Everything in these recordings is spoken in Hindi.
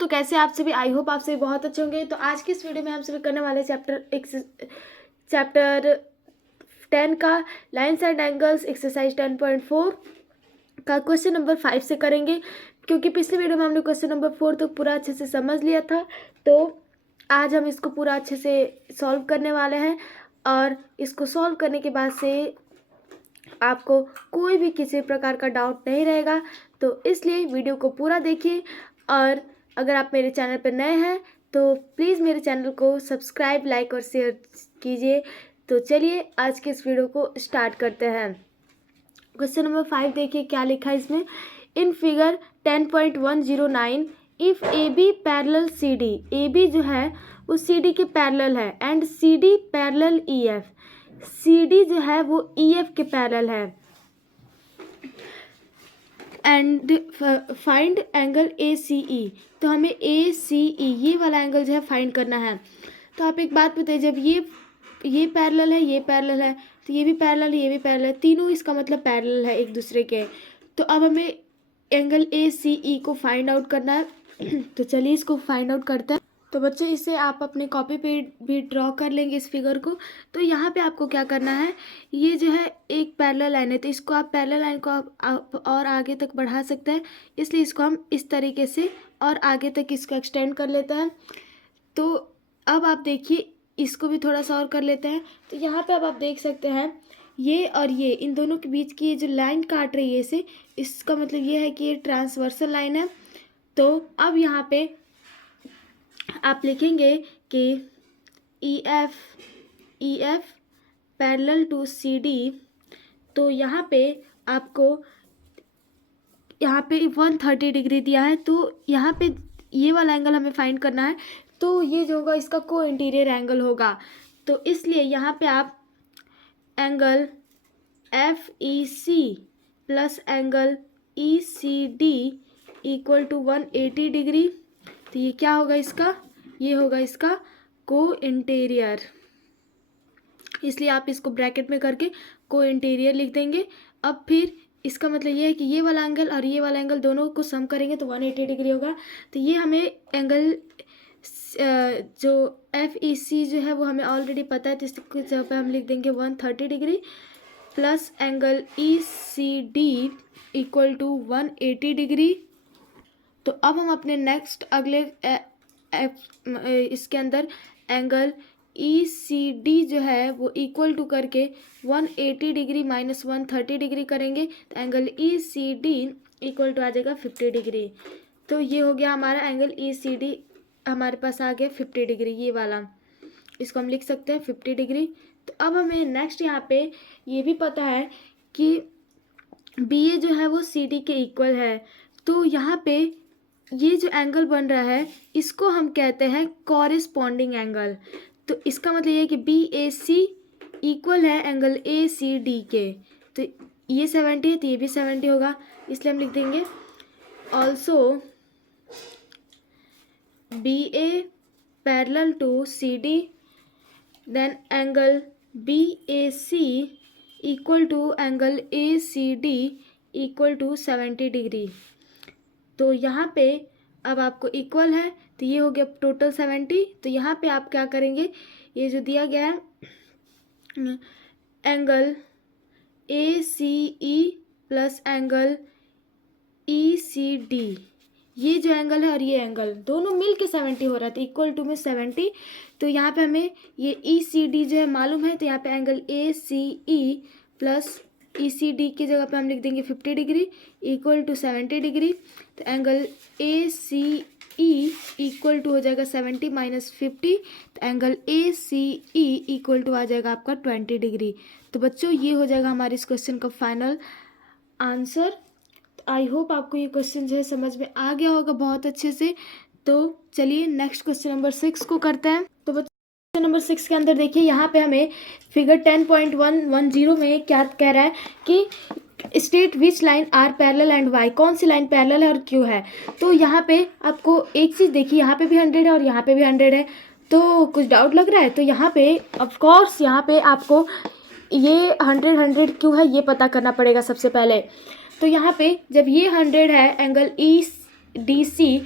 तो कैसे आप सभी, आई होप आप सभी बहुत अच्छे होंगे। तो आज की इस वीडियो में हम सभी करने वाले चैप्टर 10 का लाइन्स एंड एंगल्स एक्सरसाइज 10.4 का क्वेश्चन नंबर 5 से करेंगे, क्योंकि पिछले वीडियो में हमने क्वेश्चन नंबर 4 तो पूरा अच्छे से समझ लिया था। तो आज हम इसको पूरा अच्छे से सॉल्व करने वाले हैं, और इसको सॉल्व करने के बाद से आपको कोई भी किसी प्रकार का डाउट नहीं रहेगा। तो इसलिए वीडियो को पूरा देखिए, और अगर आप मेरे चैनल पर नए हैं तो प्लीज़ मेरे चैनल को सब्सक्राइब, लाइक और शेयर कीजिए। तो चलिए आज के इस वीडियो को स्टार्ट करते हैं। क्वेश्चन नंबर 5 देखिए क्या लिखा है इसमें। In figure 10.109 if A B parallel C D, A B जो है वो सी डी के पैरेलल है, and C D parallel E F, C D जो है वो ई एफ के पैरेलल है, and find angle A C E. तो हमें ए सी ई ये वाला एंगल जो है फाइंड करना है। तो आप एक बात बताइए, जब ये पैरेलल है, ये पैरेलल है, तो ये भी पैरेलल है, ये भी पैरेलल है, तीनों इसका मतलब पैरेलल है एक दूसरे के। तो अब हमें एंगल ए सी ई को फाइंड आउट करना है। तो चलिए इसको फाइंड आउट करते हैं। तो बच्चों इसे आप अपने कॉपी पे भी ड्रॉ कर लेंगे इस फिगर को। तो यहाँ पे आपको क्या करना है, ये जो है एक पैरेलल लाइन है, तो इसको आप पैरेलल लाइन को आप और आगे तक बढ़ा सकते हैं, इसलिए इसको हम इस तरीके से और आगे तक इसको एक्सटेंड कर लेते हैं। तो अब आप देखिए इसको भी थोड़ा सा और कर लेते हैं। तो यहाँ पे अब आप देख सकते हैं ये और ये, इन दोनों के बीच की ये जो लाइन काट रही है इसे, इसका मतलब ये है कि ये ट्रांसवर्सल लाइन है। तो अब यहाँ पे आप लिखेंगे कि E F parallel to C D. तो यहाँ पे आपको यहाँ पे 130 डिग्री दिया है, तो यहाँ पे ये वाला एंगल हमें फाइंड करना है। तो ये जो होगा इसका को इंटीरियर एंगल होगा। तो इसलिए यहाँ पे आप angle F E C plus angle E C D equal to 180 degree. तो ये क्या होगा इसका, ये होगा इसका को इंटीरियर, इसलिए आप इसको ब्रैकेट में करके को इंटीरियर लिख देंगे। अब फिर इसका मतलब ये है कि ये वाला एंगल और ये वाला एंगल दोनों को सम करेंगे तो 180 डिग्री होगा। तो ये हमें एंगल जो एफ ई सी जो है वो हमें ऑलरेडी पता है, तो इसकी जगह पे हम लिख देंगे 130 degree plus angle E C D equal to 180 degree. तो अब हम अपने नेक्स्ट अगले इसके अंदर एंगल ई सी डी जो है वो इक्वल टू करके 180 डिग्री माइनस 130 डिग्री करेंगे, तो angle E C D equal to आ जाएगा 50 डिग्री। तो ये हो गया हमारा एंगल ई सी डी, हमारे पास आ गया 50 डिग्री, ये वाला इसको हम लिख सकते हैं 50 डिग्री। तो अब हमें नेक्स्ट यहाँ पे ये भी पता है कि बी ए जो है वो सी डी के इक्वल है। तो यहाँ पे ये जो एंगल बन रहा है इसको हम कहते हैं कॉरेस्पॉन्डिंग एंगल। तो इसका मतलब ये है कि बी ए सी इक्वल है एंगल ए सी डी के। तो ये 70 है तो ये भी 70 होगा, इसलिए हम लिख देंगे also B A parallel to C D, then angle B A C equal to angle A C D equal to 70 degree. तो यहाँ पे अब आपको इक्वल है तो ये हो गया टोटल 70। तो यहाँ पे आप क्या करेंगे, ये जो दिया गया है angle A C E plus angle E C D, ये जो एंगल है और ये एंगल दोनों मिल के 70 हो रहा था, इक्वल टू में 70। तो यहाँ पे हमें ये ई सी डी जो है मालूम है, तो यहाँ पे angle A C E plus E C D की जगह पे हम लिख देंगे 50 डिग्री इक्वल टू 70 डिग्री। तो angle A C E equal to हो जाएगा 70 माइनस 50, तो angle A C E equal to आ जाएगा आपका 20 डिग्री। तो बच्चों ये हो जाएगा हमारे इस क्वेश्चन का फाइनल आंसर। आई होप आपको ये क्वेश्चन जो है समझ में आ गया होगा बहुत अच्छे से। तो चलिए नेक्स्ट क्वेश्चन नंबर 6 को करते हैं। तो क्वेश्चन नंबर 6 के अंदर देखिए यहाँ पे हमें फिगर 10.110 में क्या कह रहा है कि state which line are parallel and why, कौन सी लाइन पैरेलल है और क्यों है। तो यहाँ पे आपको एक चीज़ देखिए, यहाँ पे भी 100 है और यहाँ पे भी 100 है, तो कुछ डाउट लग रहा है। तो यहाँ पे ऑफकोर्स यहाँ पे आपको ये 100 क्यों है ये पता करना पड़ेगा सबसे पहले। तो यहाँ पे जब ये 100 है एंगल ई डी सी,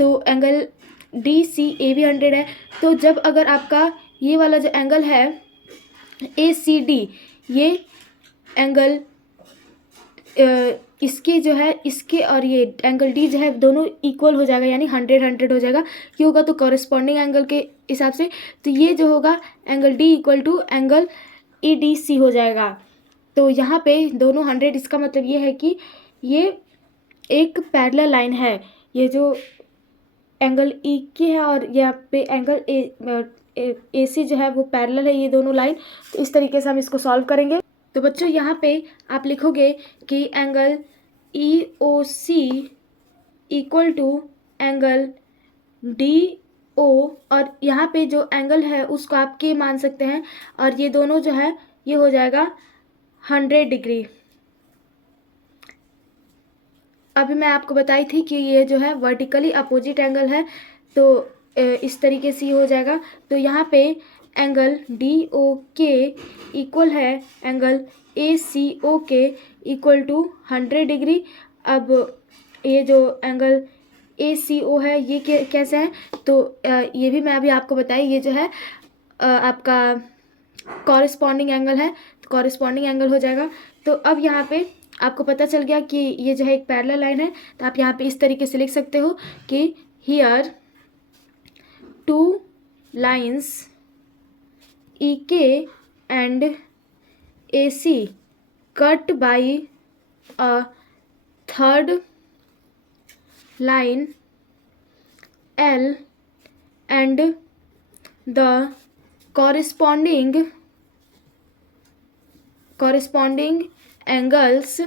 तो एंगल डी सी ए भी 100 है। तो जब अगर आपका ये वाला जो एंगल है ए सी डी, ये एंगल इसके जो है, इसके और ये एंगल डी जो है दोनों इक्वल हो जाएगा, यानी 100 हो जाएगा। क्यों होगा? तो कॉरेस्पॉन्डिंग एंगल के हिसाब से। तो ये जो होगा angle D equal to angle A D C हो जाएगा। तो यहाँ पे दोनों 100, इसका मतलब ये है कि ये एक पैरेलल लाइन है। ये जो एंगल ई की है और यहाँ पे एंगल ए सी जो है वो पैरेलल है, ये दोनों लाइन। तो इस तरीके से हम इसको सॉल्व करेंगे। तो बच्चों यहाँ पे आप लिखोगे कि angle E O C equal to angle D O, और यहाँ पे जो एंगल है उसको आप के मान सकते हैं, और ये दोनों जो है ये हो जाएगा 100 डिग्री। अभी मैं आपको बताई थी कि ये जो है वर्टिकली अपोजिट एंगल है, तो इस तरीके से ये हो जाएगा। तो यहाँ पे एंगल डी ओ के इक्वल है एंगल ए सी ओ के इक्वल टू 100 डिग्री। अब ये जो एंगल ए सी ओ है ये कैसे है? तो ये भी मैं अभी आपको बताई, ये जो है आपका कॉरेस्पॉन्डिंग एंगल है, तो कॉरेस्पॉन्डिंग एंगल हो जाएगा। तो अब यहाँ पे आपको पता चल गया कि ये जो है एक पैरेलल लाइन है। तो आप यहाँ पे इस तरीके से लिख सकते हो कि here to lines E K and A C cut by a third line L and the corresponding angles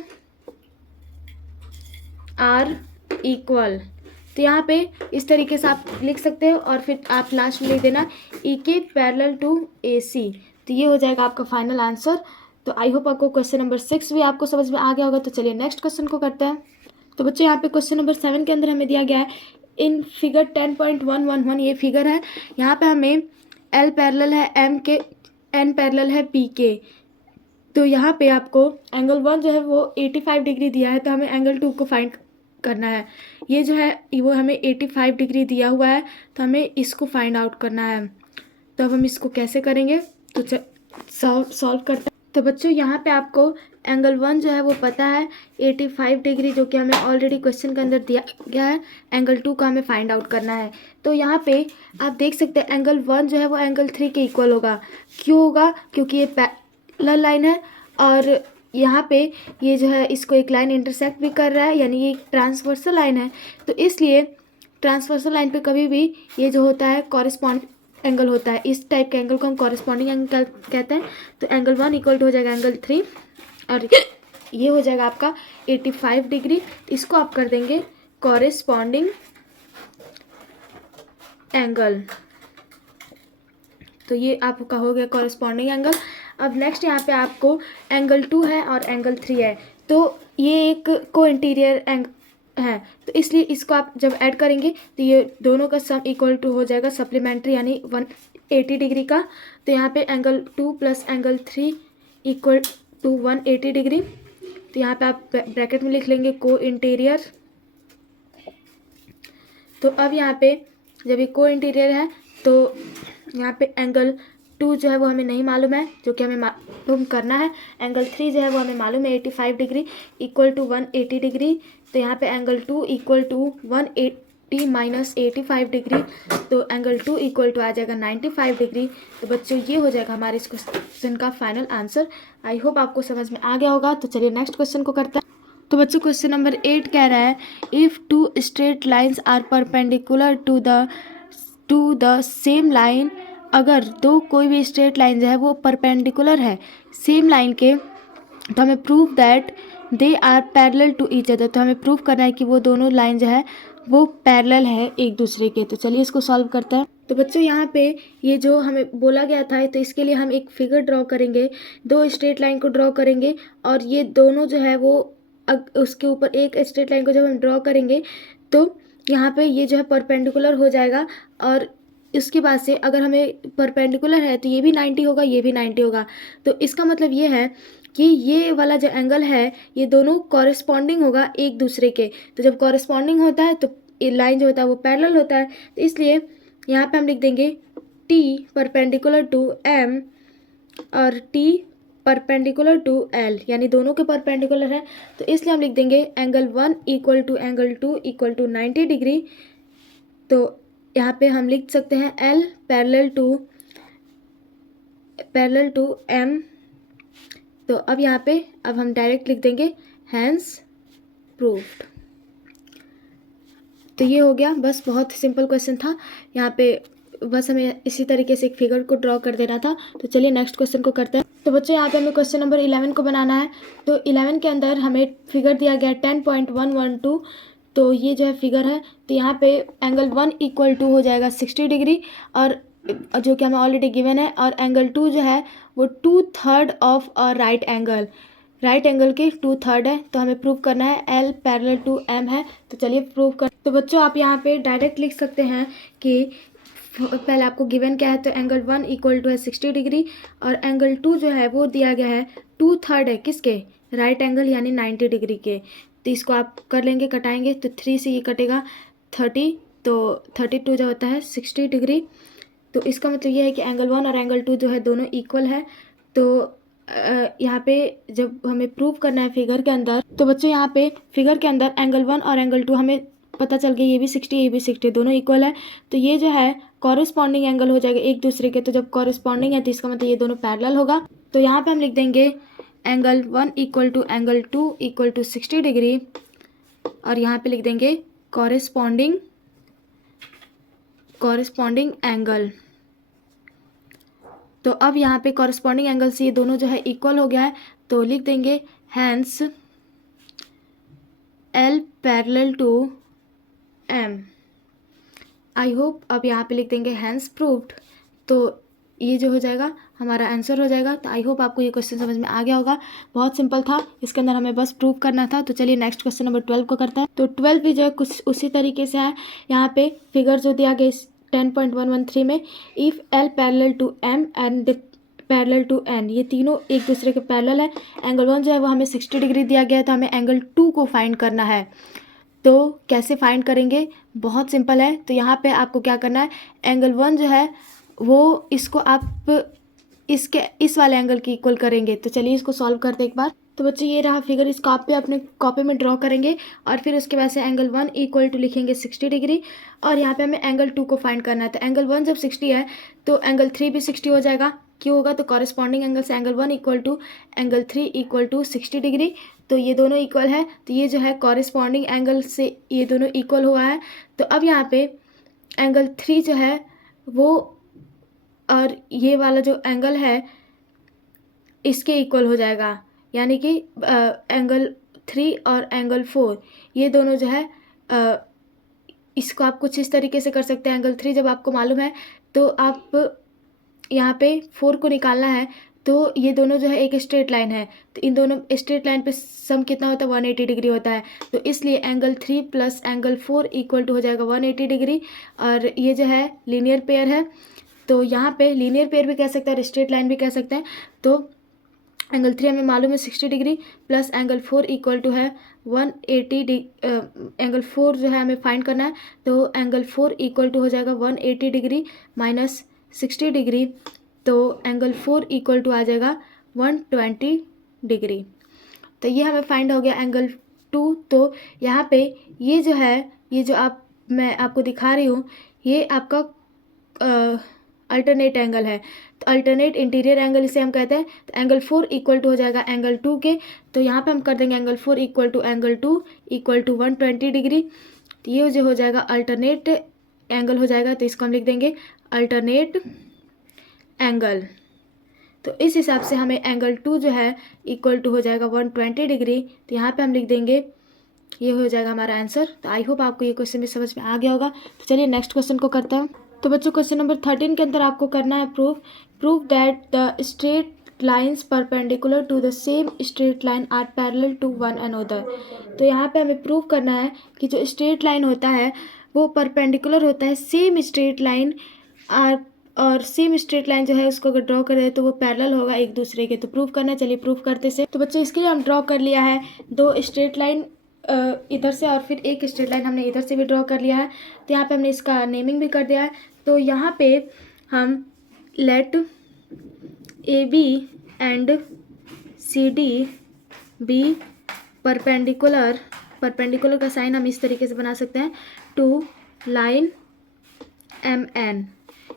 are equal। तो यहाँ पे इस तरीके से आप लिख सकते हो, और फिर आप लास्ट में लिख देना ई के पैरेलल टू ए सी। तो ये हो जाएगा आपका फाइनल आंसर। तो आई होप आपको क्वेश्चन नंबर 6 भी आपको समझ में आ गया होगा। तो चलिए नेक्स्ट क्वेश्चन को करते हैं। तो बच्चों यहाँ पे क्वेश्चन नंबर 7 के अंदर हमें दिया गया है इन फिगर 10.111, ये फिगर है। यहाँ पे हमें एल पैरेलल है एम के, एन पैरेलल है पी के। तो यहाँ पे आपको एंगल 1 जो है वो 85 डिग्री दिया है, तो हमें एंगल 2 को फाइंड करना है। ये जो है वो हमें 85 डिग्री दिया हुआ है, तो हमें इसको फाइंड आउट करना है। तो अब हम इसको कैसे करेंगे? तो सॉल्व करते हैं। तो बच्चों यहाँ पे आपको एंगल 1 जो है वो पता है 85 डिग्री, जो कि हमें ऑलरेडी क्वेश्चन के अंदर दिया गया है। एंगल 2 का हमें फाइंड आउट करना है। तो यहाँ पे आप देख सकते हैं एंगल 1 जो है वो एंगल 3 के इक्वल होगा। क्यों होगा? क्योंकि ये पैरेलल लाइन है, और यहाँ पे ये जो है इसको एक लाइन इंटरसेक्ट भी कर रहा है, यानी ये ट्रांसवर्सल लाइन है। तो इसलिए ट्रांसवर्सल लाइन पे कभी भी ये जो होता है कॉरेस्पॉन्डिंग एंगल होता है। इस टाइप के एंगल को हम कॉरेस्पॉन्डिंग एंगल कहते हैं। तो एंगल 1 इक्वल टू हो जाएगा एंगल 3, और ये हो जाएगा आपका 85 डिग्री। इसको आप कर देंगे कॉरेस्पॉन्डिंग एंगल। तो ये आपका हो गया कॉरेस्पॉन्डिंग एंगल। अब नेक्स्ट यहाँ पे आपको एंगल 2 है और एंगल 3 है, तो ये एक को इंटीरियर एंगल है। तो इसलिए इसको आप जब ऐड करेंगे तो ये दोनों का सम इक्वल टू हो जाएगा सप्लीमेंट्री, यानी 180 डिग्री का। तो यहाँ पे angle 2 plus angle 3 equal to 180 degree. तो यहाँ पे आप ब्रैकेट में लिख लेंगे को इंटीरियर। तो अब यहाँ पे जब ये को इंटीरियर है तो यहाँ पे एंगल 2 जो है वो हमें नहीं मालूम है, जो कि हमें मालूम करना है। एंगल 3 जो है वो हमें मालूम है 85 डिग्री इक्वल टू 180 डिग्री। तो यहाँ पे angle 2 equal to 180 minus 85 degree, तो एंगल 2 इक्वल टू आ जाएगा 95 डिग्री। तो बच्चों ये हो जाएगा हमारे इस क्वेश्चन का फाइनल आंसर। आई होप आपको समझ में आ गया होगा। तो चलिए नेक्स्ट क्वेश्चन को करते हैं। तो बच्चों क्वेश्चन नंबर 8 कह रहा है if 2 straight lines are perpendicular to the same line. अगर दो कोई भी स्ट्रेट लाइन जो है वो परपेंडिकुलर है सेम लाइन के, तो हमें prove that they are parallel to each other. तो हमें प्रूव करना है कि वो दोनों लाइन जो है वो पैरेलल है एक दूसरे के। तो चलिए इसको सॉल्व करते हैं। तो बच्चों यहाँ पे ये जो हमें बोला गया था, तो इसके लिए हम एक फिगर ड्रॉ करेंगे, दो स्ट्रेट लाइन को ड्रॉ करेंगे, और ये दोनों जो है वो उसके ऊपर एक स्ट्रेट लाइन को जब हम ड्रॉ करेंगे तो यहाँ पे ये जो है परपेंडिकुलर हो जाएगा। और इसके बाद से अगर हमें परपेंडिकुलर है तो ये भी 90 होगा, ये भी 90 होगा। तो इसका मतलब ये है कि ये वाला जो एंगल है ये दोनों कॉरेस्पॉन्डिंग होगा एक दूसरे के। तो जब कॉरेस्पॉन्डिंग होता है तो लाइन जो होता है वो पैरेलल होता है, तो इसलिए यहाँ पे हम लिख देंगे T परपेंडिकुलर टू M और T परपेंडिकुलर टू L, यानी दोनों के परपेंडिकुलर है, तो इसलिए हम लिख देंगे angle 1 equal to angle 2 equal to 90 degree. तो यहाँ पे हम लिख सकते हैं L पैरेलल टू M। तो अब यहाँ पे अब हम डायरेक्ट लिख देंगे हैंस प्रूव्ड। तो ये हो गया, बस बहुत सिंपल क्वेश्चन था। यहाँ पे बस हमें इसी तरीके से एक फिगर को ड्रॉ कर देना था। तो चलिए नेक्स्ट क्वेश्चन को करते हैं। तो बच्चों यहाँ पे हमें क्वेश्चन नंबर 11 को बनाना है। तो 11 के अंदर हमें फिगर दिया गया है 10.112। तो ये जो है फिगर है, तो यहाँ पे एंगल 1 इक्वल टू हो जाएगा 60 डिग्री, और जो कि हमें ऑलरेडी गिवन है, और एंगल 2 जो है वो 2/3 ऑफ अ राइट एंगल के 2/3 है। तो हमें प्रूव करना है L पैरेलल टू M है। तो चलिए प्रूव कर। तो बच्चों आप यहाँ पे डायरेक्ट लिख सकते हैं कि पहले आपको गिवन क्या है, तो एंगल 1 इक्वल टू है 60 डिग्री, और एंगल 2 जो है वो दिया गया है 2/3 है किसके, राइट एंगल यानी 90 डिग्री के। तो इसको आप कर लेंगे, कटाएंगे, तो 3 से ये कटेगा 30, तो 32 जो होता है 60 डिग्री। तो इसका मतलब ये है कि एंगल 1 और एंगल 2 जो है दोनों इक्वल है। तो यहाँ पे जब हमें प्रूव करना है फिगर के अंदर, तो बच्चों यहाँ पे फिगर के अंदर एंगल 1 और एंगल 2 हमें पता चल गया, ये भी 60 ये भी 60 दोनों इक्वल है। तो ये जो है कॉरेस्पॉन्डिंग एंगल हो जाएगा एक दूसरे के। तो जब कॉरेस्पॉन्डिंग है तो इसका मतलब ये दोनों पैरेलल होगा। तो यहाँ पे हम लिख देंगे angle 1 equal to angle 2 equal to 60 degree, और यहाँ पे लिख देंगे कॉरेस्पॉन्डिंग एंगल। तो अब यहाँ पे कॉरेस्पॉन्डिंग एंगल से ये दोनों जो है इक्वल हो गया है। तो लिख देंगे hence L parallel to M। I hope अब यहाँ पे लिख देंगे हैंस प्रूव्ड। तो ये जो हो जाएगा हमारा आंसर हो जाएगा। तो आई होप आपको ये क्वेश्चन समझ में आ गया होगा, बहुत सिंपल था, इसके अंदर हमें बस प्रूव करना था। तो चलिए नेक्स्ट क्वेश्चन नंबर 12 को करते हैं। तो 12 भी जो है कुछ उसी तरीके से है। यहाँ पे फिगर जो दिया गया 10.113 में, if L parallel to M and parallel to N, ये तीनों एक दूसरे के पैरेलल है। एंगल 1 जो है वो हमें 60 डिग्री दिया गया है, तो हमें एंगल 2 को फाइंड करना है। तो कैसे फाइंड करेंगे, बहुत सिंपल है। तो यहाँ पे आपको क्या करना है, एंगल 1 जो है वो इसको आप इस वाले एंगल की इक्वल करेंगे। तो चलिए इसको सॉल्व करते एक बार। तो बच्चों ये रहा फिगर, इसको आप पे अपने कॉपी में ड्रॉ करेंगे, और फिर उसके बाद से एंगल 1 इक्वल टू लिखेंगे 60 डिग्री, और यहाँ पे हमें एंगल 2 को फाइंड करना है। तो एंगल 1 जब 60 है तो एंगल 3 भी 60 हो जाएगा। क्यों होगा, तो कॉरेस्पॉन्डिंग एंगल से angle 1 equal to angle 3 equal to 60 degree. तो ये दोनों इक्वल है, तो ये जो है कॉरेस्पॉन्डिंग एंगल से ये दोनों इक्वल हुआ है। तो अब यहाँ पे एंगल 3 जो है वो और ये वाला जो एंगल है इसके इक्वल हो जाएगा, यानी कि एंगल 3 और एंगल 4 ये दोनों जो है इसको आप कुछ इस तरीके से कर सकते हैं। एंगल 3 जब आपको मालूम है तो आप यहाँ पे 4 को निकालना है, तो ये दोनों जो है एक स्ट्रेट लाइन है, तो इन दोनों स्ट्रेट लाइन पे सम कितना होता है, 180 डिग्री होता है। तो इसलिए angle 3 plus angle 4 equal to हो जाएगा 180 डिग्री, और ये जो है लीनियर पेयर है। तो यहाँ पे लीनियर पेयर भी कह सकते हैं और स्ट्रेट लाइन भी कह सकते हैं। तो एंगल 3 हमें मालूम है 60 degree, plus angle 4 equal to है 180 एंगल 4 जो है हमें फाइंड करना है। तो एंगल 4 इक्वल टू हो जाएगा 180 डिग्री माइनस 60 डिग्री, तो एंगल 4 इक्वल टू आ जाएगा 120 डिग्री। तो ये हमें फाइंड हो गया एंगल 2। तो यहाँ पे ये जो है, ये जो मैं आपको दिखा रही हूँ, ये आपका अल्टरनेट एंगल है। तो अल्टरनेट इंटीरियर एंगल इसे हम कहते हैं। तो एंगल 4 इक्वल टू हो जाएगा एंगल 2 के। तो यहाँ पे हम कर देंगे angle 4 equal to angle 2 equal to 120 degree. तो ये जो हो जाएगा अल्टरनेट एंगल हो जाएगा, तो इसको हम लिख देंगे अल्टरनेट एंगल। तो इस हिसाब से हमें एंगल 2 जो है इक्वल टू हो जाएगा 120 डिग्री। तो यहाँ पे हम लिख देंगे, ये हो जाएगा हमारा आंसर। तो आई होप आपको ये क्वेश्चन भी समझ में आ गया होगा। तो चलिए नेक्स्ट क्वेश्चन को करते हैं। तो बच्चों क्वेश्चन नंबर 13 के अंदर आपको करना है proof that the straight lines perpendicular to the same straight line are parallel to one another. तो यहाँ पे हमें प्रूव करना है कि जो स्ट्रेट लाइन होता है वो परपेंडिकुलर होता है सेम स्ट्रेट लाइन और सेम स्ट्रेट लाइन जो है उसको अगर ड्रॉ करें तो वो पैरेलल होगा एक दूसरे के। तो प्रूव करना है, चलिए प्रूव करते से। तो बच्चों इसके लिए हम ड्रॉ कर लिया है दो स्ट्रेट लाइन इधर से और फिर एक स्ट्रेट लाइन हमने इधर से भी ड्रॉ कर लिया है। तो यहाँ पे हमने इसका नेमिंग भी कर दिया है। तो यहाँ पे हम let A B and C D be perpendicular का साइन हम इस तरीके से बना सकते हैं टू लाइन एम एन।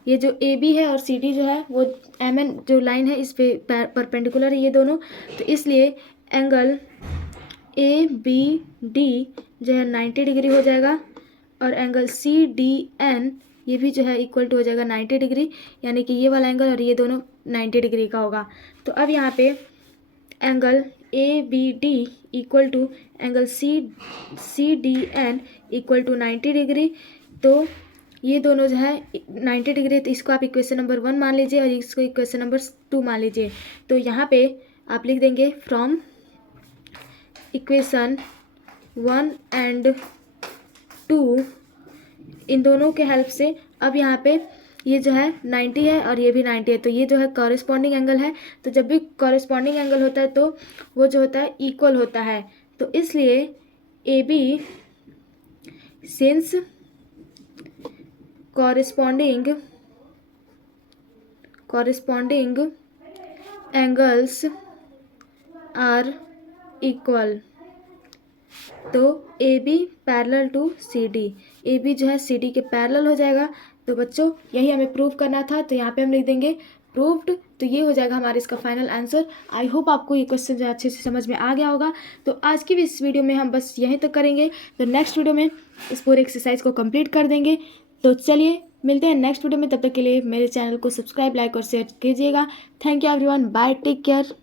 ये जो ए बी है और सी डी जो है वो एम एन जो लाइन है इस पे परपेंडिकुलर है ये दोनों। तो इसलिए एंगल ए बी डी जो है 90 डिग्री हो जाएगा और एंगल सी डी एन ये भी जो है इक्वल टू हो जाएगा 90 डिग्री, यानी कि ये वाला एंगल और ये दोनों 90 डिग्री का होगा। तो अब यहाँ पे angle A B D equal to angle C D N equal to 90 degree. तो ये दोनों जो है 90 डिग्री, तो इसको आप इक्वेशन नंबर 1 मान लीजिए और इसको इक्वेशन नंबर 2 मान लीजिए। तो यहाँ पे आप लिख देंगे फ्रॉम इक्वेशन 1 एंड 2, इन दोनों के हेल्प से अब यहाँ पे ये जो है 90 है और ये भी 90 है, तो ये जो है कॉरेस्पॉन्डिंग एंगल है। तो जब भी कॉरेस्पॉन्डिंग एंगल होता है तो वो जो होता है इक्वल होता है। तो इसलिए A B since corresponding angles are equal, तो A B parallel to C D, A B जो है सी डी के पैरेलल हो जाएगा। तो बच्चों यही हमें प्रूव करना था, तो यहाँ पे हम लिख देंगे प्रूव्ड। तो ये हो जाएगा हमारा इसका फाइनल आंसर। आई होप आपको ये क्वेश्चन जो अच्छे से समझ में आ गया होगा। तो आज की भी इस वीडियो में हम बस यहीं तक करेंगे, तो नेक्स्ट वीडियो में इस पूरे एक्सरसाइज को कंप्लीट कर देंगे। तो चलिए मिलते हैं नेक्स्ट वीडियो में, तब तक के लिए मेरे चैनल को सब्सक्राइब, लाइक और शेयर कीजिएगा। Thank you everyone, bye, take care.